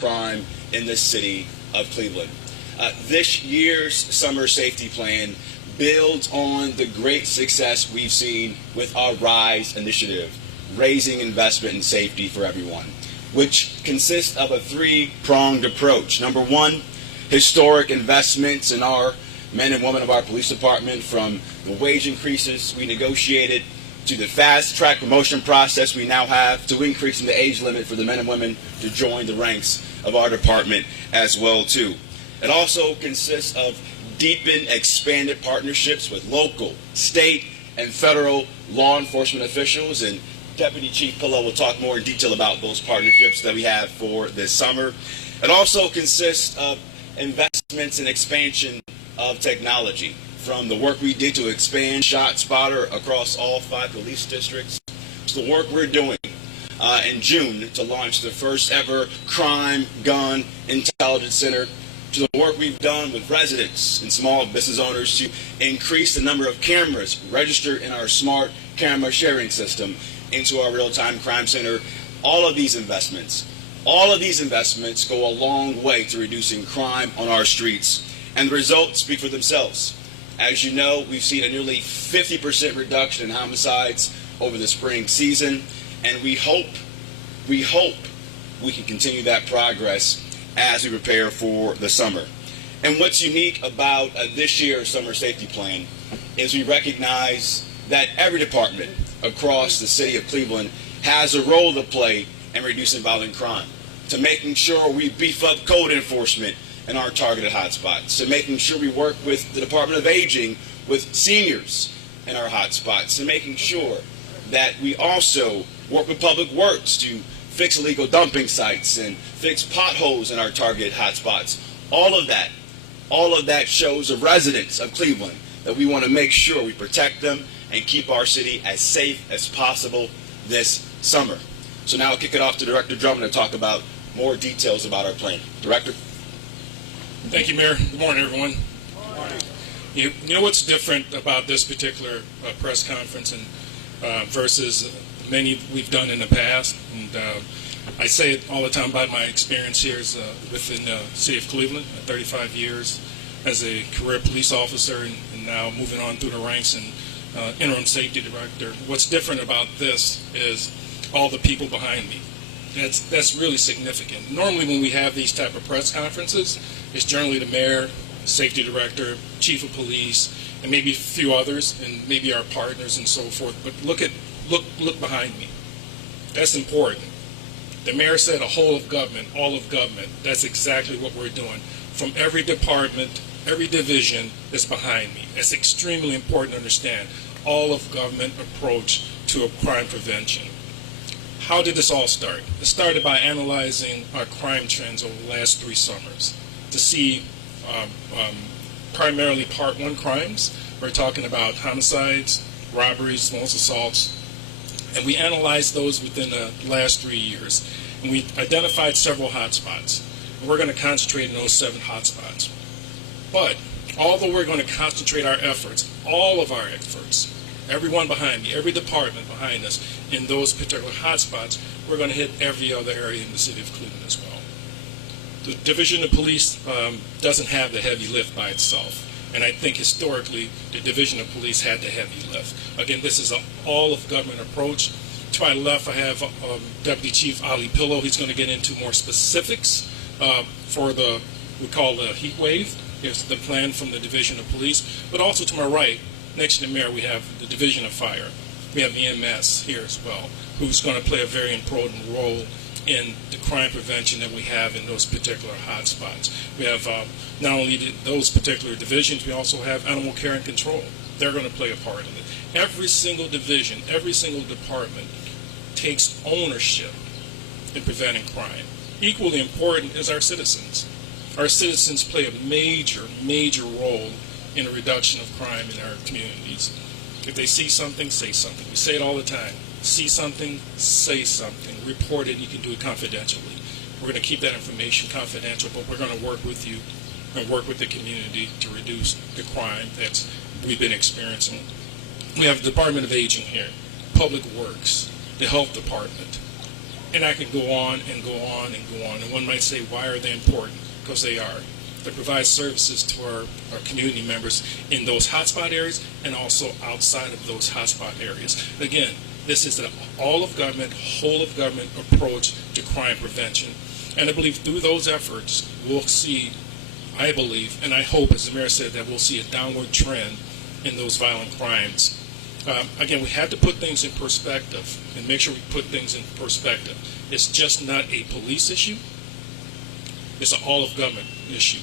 crime in the city of Cleveland. This year's summer safety plan builds on the great success we've seen with our RISE initiative, raising investment in safety for everyone, which consists of a three-pronged approach. Number one, historic investments in our men and women of our police department, from the wage increases we negotiated to the fast-track promotion process we now have, to increasing the age limit for the men and women to join the ranks of our department as well too. It also consists of deepened, expanded partnerships with local, state, and federal law enforcement officials, and Deputy Chief Pillow will talk more in detail about those partnerships that we have for this summer. It also consists of investments and expansion of technology, from the work we did to expand ShotSpotter across all 5 police districts, to the work we're doing in June to launch the first ever crime gun intelligence center, to the work we've done with residents and small business owners to increase the number of cameras registered in our smart camera sharing system into our real-time crime center. All of these investments go a long way to reducing crime on our streets, and the results speak for themselves. As you know, we've seen a nearly 50% reduction in homicides over the spring season, and we hope we can continue that progress as we prepare for the summer. And what's unique about this year's summer safety plan is we recognize that every department across the city of Cleveland has a role to play in reducing violent crime, to making sure we beef up code enforcement in our targeted hotspots, to making sure we work with the Department of Aging with seniors in our hotspots, to making sure that we also work with Public Works to fix illegal dumping sites and fix potholes in our targeted hotspots. All of that shows the residents of Cleveland that we want to make sure we protect them and keep our city as safe as possible this summer. So now I'll kick it off to Director Drummond to talk about more details about our plan. Director? Thank you, Mayor. Good morning, everyone. Good morning. You know what's different about this particular press conference and versus many we've done in the past? And I say it all the time about my experience here within the city of Cleveland, 35 years as a career police officer, and now moving on through the ranks and interim safety director. What's different about this is all the people behind me. That's really significant. Normally when we have these type of press conferences, it's generally the mayor, safety director, chief of police, and maybe a few others, and maybe our partners and so forth. But look behind me. That's important. The mayor said a whole of government, all of government. That's exactly what we're doing. From every department, every division is behind me. It's extremely important to understand all of government approach to a crime prevention. How did this all start? It started by analyzing our crime trends over the last 3 summers to see primarily Part 1 crimes. We're talking about homicides, robberies, false assaults, and we analyzed those within the last 3 years. And we identified several hotspots. And we're going to concentrate on those 7 hotspots. But although we're going to concentrate our efforts, all of our efforts, everyone behind me, every department behind us in those particular hotspots, we're going to hit every other area in the city of Cleveland as well. The Division of Police doesn't have the heavy lift by itself. And I think historically, the Division of Police had the heavy lift. Again, this is an all-of-government approach. To my left, I have Deputy Chief Ali Pillow. He's going to get into more specifics for we call the heat wave. Here's the plan from the Division of Police. But also to my right, next to the mayor, we have the Division of Fire. We have the EMS here as well, who's going to play a very important role in the crime prevention that we have in those particular hotspots. We have not only those particular divisions, we also have animal care and control. They're going to play a part in it. Every single division, every single department takes ownership in preventing crime. Equally important is our citizens. Our citizens play a major role in the reduction of crime in our communities. If they see something, say something. We say it all the time. See something, say something. Report it. You can do it confidentially. We're going to keep that information confidential, but we're going to work with you and work with the community to reduce the crime that we've been experiencing. We have the Department of Aging here, Public Works, the Health Department, And I can go on and go on and go on. And one might say, why are they important? Because they are. They provide services to our community members in those hotspot areas and also outside of those hotspot areas. Again, this is an all-of-government, whole-of-government approach to crime prevention. And I believe through those efforts, we'll see, I believe, and I hope, as the mayor said, that we'll see a downward trend in those violent crimes. Again, we have to put things in perspective and make sure we put things in perspective. It's just not a police issue. It's an all-of-government issue.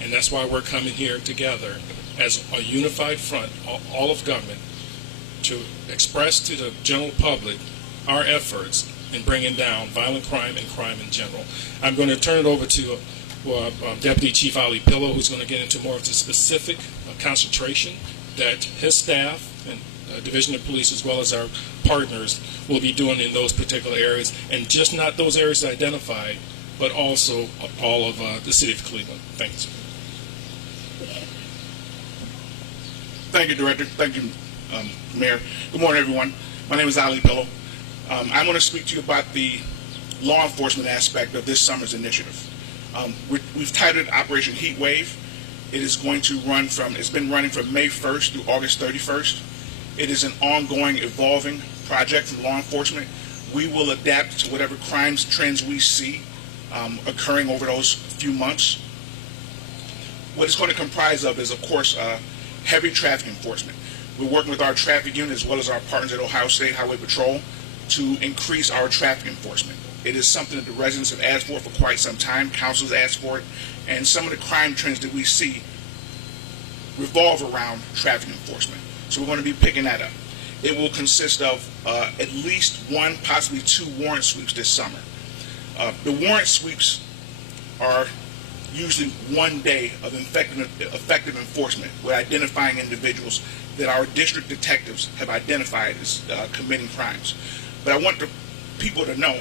And that's why we're coming here together as a unified front, all of government, to express to the general public our efforts in bringing down violent crime and crime in general. I'm going to turn it over to Deputy Chief Ali Pillow, who's going to get into more of the specific concentration that his staff and Division of Police, as well as our partners, will be doing in those particular areas, and just not those areas identified, but also all of the city of Cleveland. Thanks. Thank you, Director. Thank you, Mayor. Good morning, everyone. My name is Ali Pillow. I want to speak to you about the law enforcement aspect of this summer's initiative. We've titled it Operation Heat Wave. It is going to run it's been running from May 1st through August 31st. It is an ongoing, evolving project from law enforcement. We will adapt to whatever crimes trends we see occurring over those few months. What it's going to comprise of is, of course, heavy traffic enforcement. We're working with our traffic unit as well as our partners at Ohio State Highway Patrol to increase our traffic enforcement. It is something that the residents have asked for quite some time. Council's asked for it, and some of the crime trends that we see revolve around traffic enforcement. So we're going to be picking that up. It will consist of at least one, possibly two warrant sweeps this summer. The warrant sweeps are usually 1 day of effective enforcement. We're identifying individuals that our district detectives have identified as committing crimes. But I want the people to know,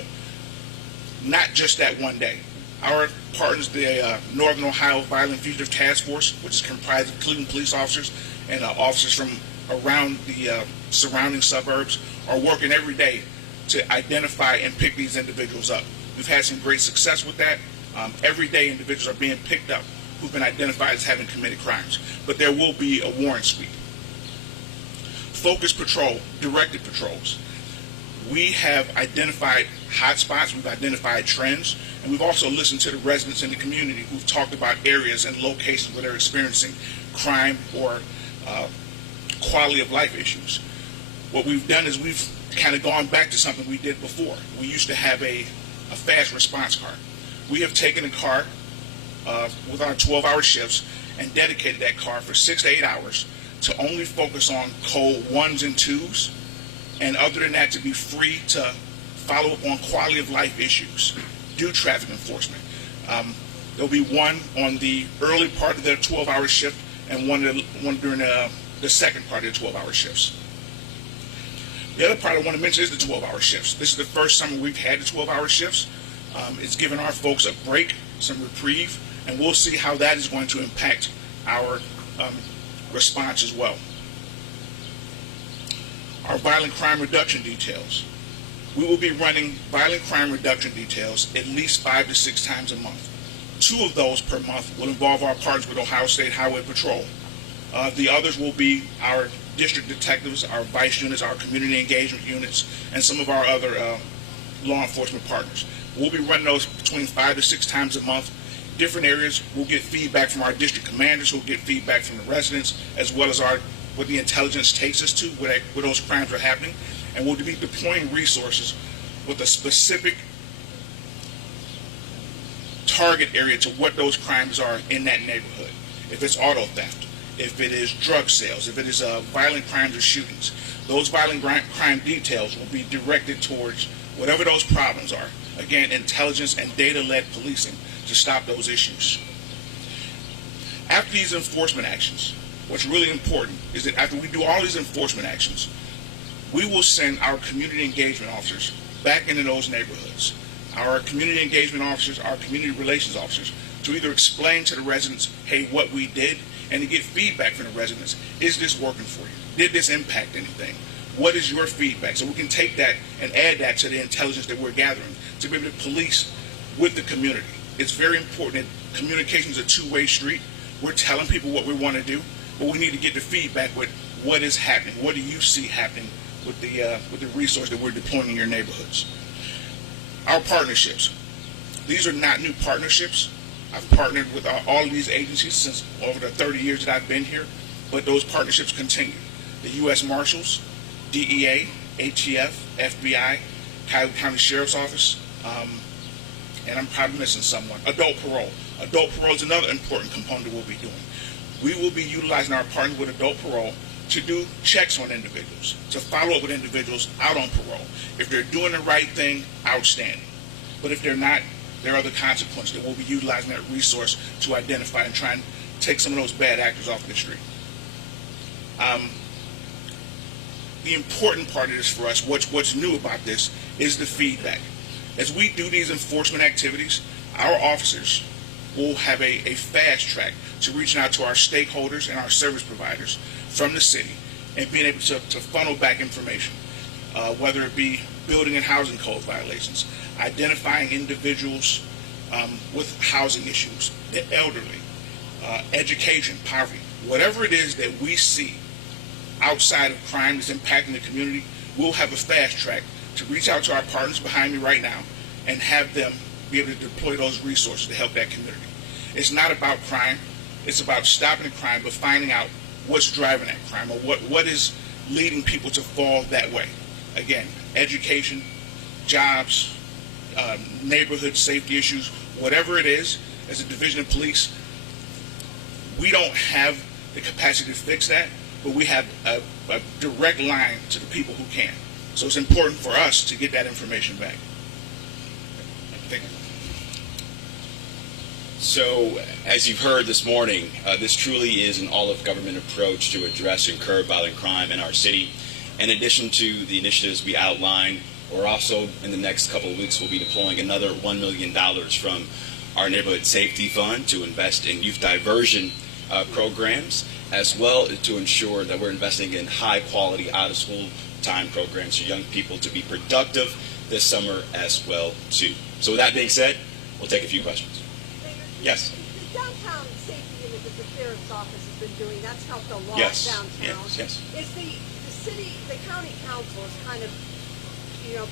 not just that 1 day. Our partners, the Northern Ohio Violent Fugitive Task Force, which is comprised of Cleveland police officers and officers from around the surrounding suburbs, are working every day to identify and pick these individuals up. We've had some great success with that. Every day individuals are being picked up who've been identified as having committed crimes. But there will be a warrant sweep. Focused patrol, directed patrols. We have identified hotspots, we've identified trends, and we've also listened to the residents in the community who've talked about areas and locations where they're experiencing crime or quality of life issues. What we've done is we've kind of gone back to something we did before. We used to have a fast response car. We have taken a car with our 12-hour shifts and dedicated that car for 6 to 8 hours to only focus on code 1s and 2s, and other than that, to be free to follow up on quality of life issues, do traffic enforcement. There'll be one on the early part of their 12-hour shift and one during the second part of their 12-hour shifts. The other part I want to mention is the 12-hour shifts. This is the first summer we've had the 12-hour shifts. It's given our folks a break, some reprieve, and we'll see how that is going to impact our response as well. Our violent crime reduction details. We will be running violent crime reduction details at least 5 to 6 times a month. 2 of those per month will involve our partners with Ohio State Highway Patrol. The others will be our district detectives, our vice units, our community engagement units, and some of our other law enforcement partners. We'll be running those between 5 to 6 times a month. Different areas, we'll get feedback from our district commanders, who'll get feedback from the residents, as well as what the intelligence takes us to, where those crimes are happening. And we'll be deploying resources with a specific target area to what those crimes are in that neighborhood. If it's auto theft, if it is drug sales, if it is violent crimes or shootings, those violent crime details will be directed towards whatever those problems are. Again, intelligence and data-led policing to stop those issues. After these enforcement actions, what's really important is that after we do all these enforcement actions, we will send our community engagement officers back into those neighborhoods. Our community engagement officers, our community relations officers, to either explain to the residents, hey, what we did, and to get feedback from the residents. Is this working for you? Did this impact anything? What is your feedback? So we can take that and add that to the intelligence that we're gathering to be able to police with the community. It's very important that communication is a two-way street. We're telling people what we want to do, but we need to get the feedback with what is happening. What do you see happening with the resource that we're deploying in your neighborhoods? Our partnerships. These are not new partnerships. I've partnered with all of these agencies since over the 30 years that I've been here, but those partnerships continue. The U.S. Marshals, DEA, ATF, FBI, Cuyahoga County Sheriff's Office, and I'm probably missing someone. Adult parole. Adult parole is another important component we'll be doing. We will be utilizing our partners with adult parole to do checks on individuals, to follow up with individuals out on parole. If they're doing the right thing, outstanding. But if they're not, there are other consequences that we'll be utilizing that resource to identify and try and take some of those bad actors off the street. The important part of this for us, what's new about this, is the feedback. As we do these enforcement activities, our officers will have a fast track to reaching out to our stakeholders and our service providers from the city and being able to funnel back information, whether it be building and housing code violations, identifying individuals with housing issues, the elderly, education, poverty, whatever it is that we see outside of crime that's impacting the community, we'll have a fast track to reach out to our partners behind me right now and have them be able to deploy those resources to help that community. It's not about crime. It's about stopping the crime, but finding out what's driving that crime or what is leading people to fall that way. Again, education, jobs, neighborhood safety issues, whatever it is, as a division of police, we don't have the capacity to fix that, but we have a direct line to the people who can. So it's important for us to get that information back. Thank you. So, as you've heard this morning, this truly is an all-of-government approach to address and curb violent crime in our city. In addition to the initiatives we outlined, we're also, in the next couple of weeks, we'll be deploying another $1 million from our Neighborhood Safety Fund to invest in youth diversion programs, as well as to ensure that we're investing in high-quality out-of-school time programs for young people to be productive this summer as well, too. So with that being said, we'll take a few questions. Yes. The downtown safety and the disappearance office has been doing, that's helped a lot Yes. downtown. Yes. Is the city, the county council has kind of,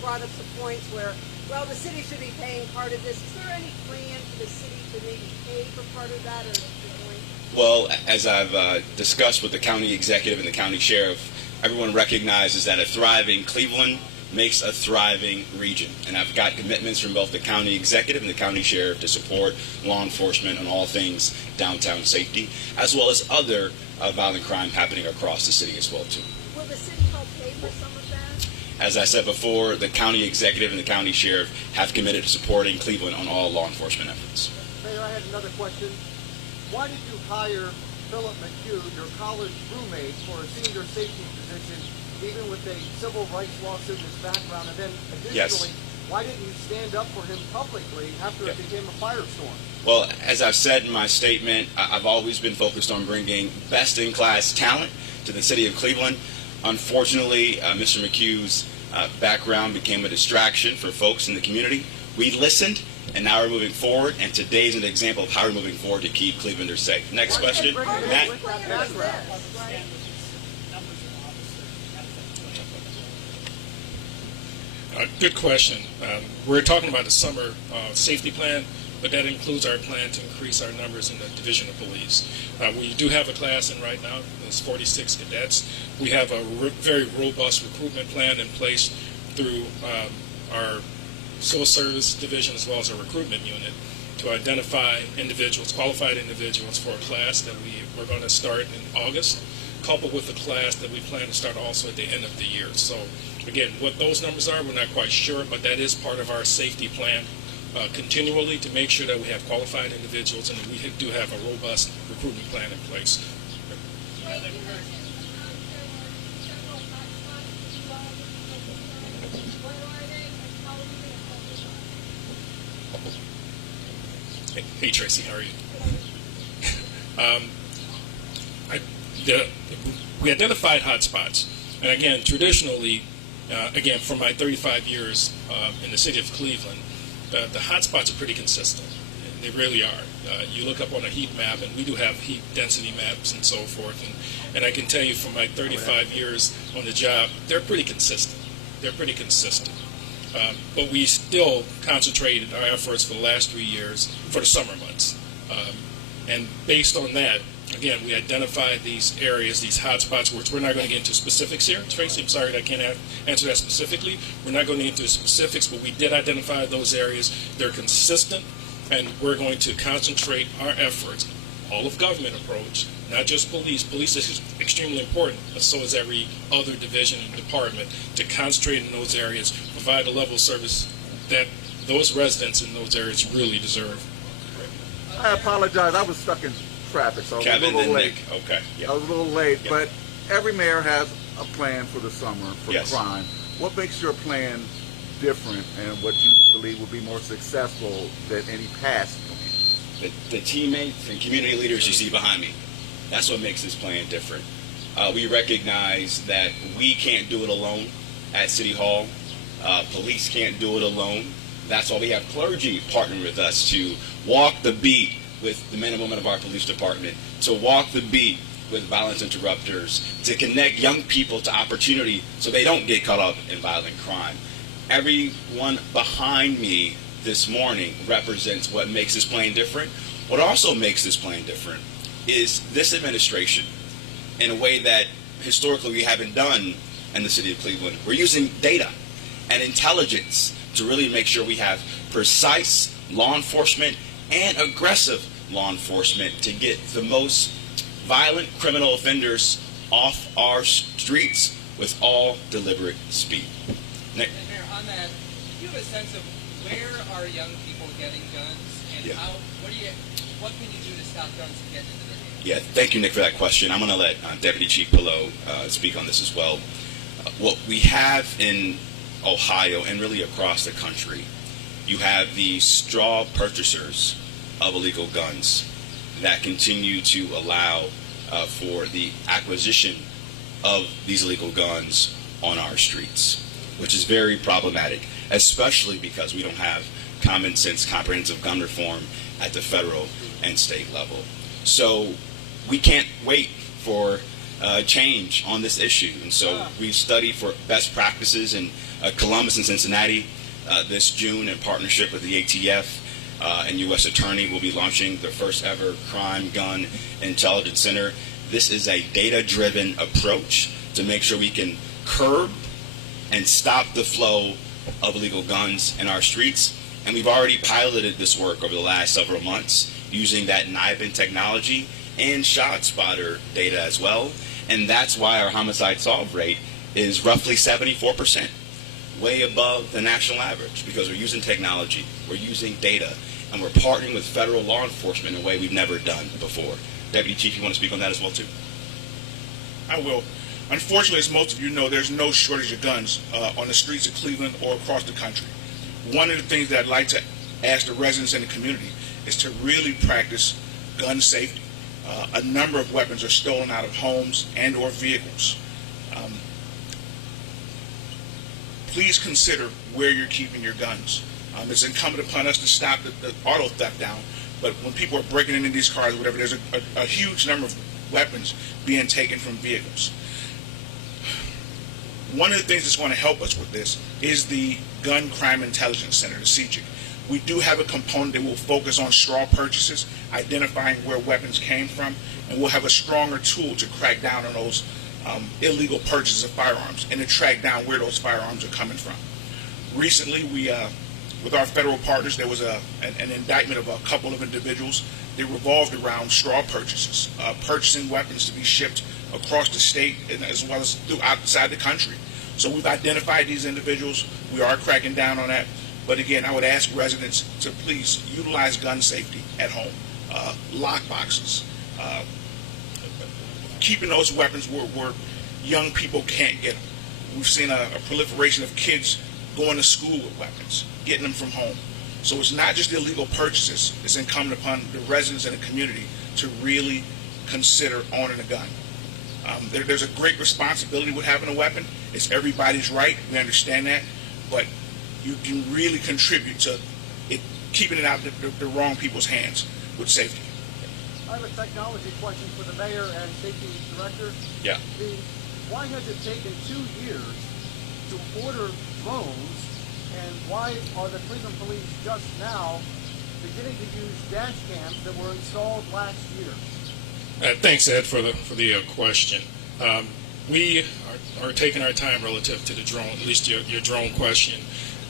brought up some points where, well, the city should be paying part of this. Is there any plan for the city to maybe pay for part of that, or is it going? Well, as I've discussed with the county executive and the county sheriff, everyone recognizes that a thriving Cleveland makes a thriving region. And I've got commitments from both the county executive and the county sheriff to support law enforcement on all things downtown safety, as well as other violent crime happening across the city as well, too. Will the city help pay for some of that? As I said before, the county executive and the county sheriff have committed to supporting Cleveland on all law enforcement efforts. Mayor, I had another question. Why did you hire Philip McHugh, your college roommate, for a senior safety position, even with a civil rights lawsuit in his background? And then additionally, why didn't you stand up for him publicly after it became a firestorm? Well, as I've said in my statement, I've always been focused on bringing best-in-class talent to the city of Cleveland. Unfortunately, Mr. McHugh's background became a distraction for folks in the community. We listened, and now we're moving forward, and today's an example of how we're moving forward to keep Clevelanders safe. Next question, Matt. Good question. We're talking about the summer safety plan, but that includes our plan to increase our numbers in the Division of Police. We do have a class in right now. There's 46 cadets. We have a very robust recruitment plan in place through our civil service division as well as our recruitment unit to identify individuals, qualified individuals for a class that we're going to start in August, coupled with a class that we plan to start also at the end of the year. So again, what those numbers are, we're not quite sure, but that is part of our safety plan continually to make sure that we have qualified individuals and that we do have a robust recruitment plan in place. Hey Tracy, how are you? We identified hotspots. And again, traditionally, again, for my 35 years in the city of Cleveland, the hotspots are pretty consistent. They really are. You look up on a heat map, and we do have heat density maps and so forth, and I can tell you from my 35 years on the job, they're pretty consistent. They're pretty consistent. But we still concentrated our efforts for the last 3 years for the summer months. And based on that, again, we identified these areas, these hotspots, which we're not going to get into specifics here. Tracy, I'm sorry that I can't answer that specifically. We're not going to get into specifics, but we did identify those areas. They're consistent, and we're going to concentrate our efforts, all of government approach, not just police. Police is extremely important, but so is every other division and department, to concentrate in those areas, provide a level of service that those residents in those areas really deserve. I apologize. I was stuck in traffic, so I was Kevin a little and late. Nick. Okay. I was a little late, Yeah. but every mayor has a plan for the summer for Yes. crime. What makes your plan different, and what you believe will be more successful than any past plan? The teammates and community leaders you see behind me, that's what makes this plan different. We recognize that we can't do it alone at City Hall. Police can't do it alone. That's why we have clergy partnering with us to walk the beat with the men and women of our police department, to walk the beat with violence interrupters, to connect young people to opportunity so they don't get caught up in violent crime. Everyone behind me this morning represents what makes this plan different. What also makes this plan different is this administration, in a way that historically we haven't done in the city of Cleveland. We're using data and intelligence to really make sure we have precise law enforcement and aggressive law enforcement to get the most violent criminal offenders off our streets with all deliberate speed. Nick? And Mayor, on that, do you have a sense of where are young people getting guns, and Yeah. what can you do to stop guns from getting into their hands? Yeah, thank you, Nick, for that question. I'm going to let Deputy Chief Pillow speak on this as well. What we have in Ohio and really across the country, you have the straw purchasers of illegal guns that continue to allow for the acquisition of these illegal guns on our streets, which is very problematic, especially because we don't have common sense, comprehensive gun reform at the federal and state level. So we can't wait for change on this issue. And so we've studied for best practices in Columbus and Cincinnati this June in partnership with the ATF and U.S. Attorney. Will be launching the first ever Crime Gun Intelligence Center. This is a data-driven approach to make sure we can curb and stop the flow of illegal guns in our streets. And we've already piloted this work over the last several months using that NIBIN technology and ShotSpotter data as well. And that's why our homicide solve rate is roughly 74%, way above the national average, because we're using technology, we're using data, and we're partnering with federal law enforcement in a way we've never done before. Deputy Chief, you want to speak on that as well, too? I will. Unfortunately, as most of you know, there's no shortage of guns on the streets of Cleveland or across the country. One of the things that I'd like to ask the residents in the community is to really practice gun safety. A number of weapons are stolen out of homes and or vehicles. Please consider where you're keeping your guns. It's incumbent upon us to stop the auto theft down, but when people are breaking into these cars or whatever, there's a huge number of weapons being taken from vehicles. One of the things that's going to help us with this is the Gun Crime Intelligence Center, the CJIC. We do have a component that will focus on straw purchases, identifying where weapons came from, and we'll have a stronger tool to crack down on those illegal purchases of firearms and to track down where those firearms are coming from. Recently, we, with our federal partners, there was an indictment of a couple of individuals that revolved around straw purchases, purchasing weapons to be shipped across the state and as well as outside the country. So we've identified these individuals. We are cracking down on that. But again, I would ask residents to please utilize gun safety at home, lock boxes, keeping those weapons where young people can't get them. We've seen a proliferation of kids going to school with weapons, getting them from home. So it's not just illegal purchases. It's incumbent upon the residents in the community to really consider owning a gun. There's a great responsibility with having a weapon. It's everybody's right. We understand that, but you can really contribute to it, keeping it out of the wrong people's hands with safety. I have a technology question for the mayor and safety director. Yeah. Why has it taken 2 years to order drones, and why are the Cleveland police just now beginning to use dash cams that were installed last year? Thanks, Ed, for the question. We are taking our time relative to the drone, at least your drone question.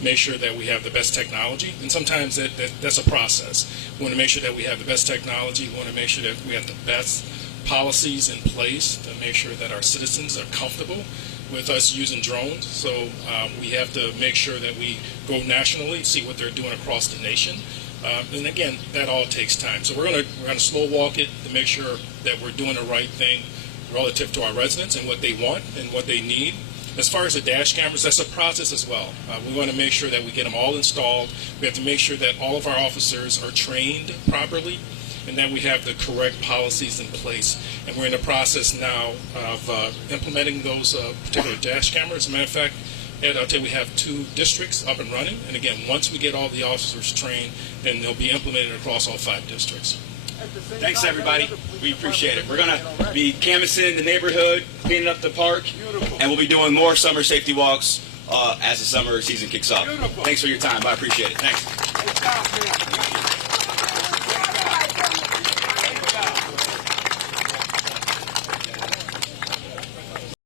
Make sure that we have the best technology, and sometimes that's a process. We want to make sure that we have the best technology. We want to make sure that we have the best policies in place to make sure that our citizens are comfortable with us using drones. So we have to make sure that we go nationally, see what they're doing across the nation. And again, that all takes time. So we're gonna slow walk it to make sure that we're doing the right thing relative to our residents and what they want and what they need. As far as the dash cameras, that's a process as well. We want to make sure that we get them all installed. We have to make sure that all of our officers are trained properly and that we have the correct policies in place. And we're in the process now of implementing those particular dash cameras. As a matter of fact, Ed, I'll tell you, we have 2 districts up and running. And again, once we get all the officers trained, then they'll be implemented across all 5 districts. Thanks, everybody. We appreciate it. We're going to be canvassing the neighborhood, cleaning up the park, and we'll be doing more summer safety walks as the summer season kicks off. Thanks for your time. I appreciate it. Thanks.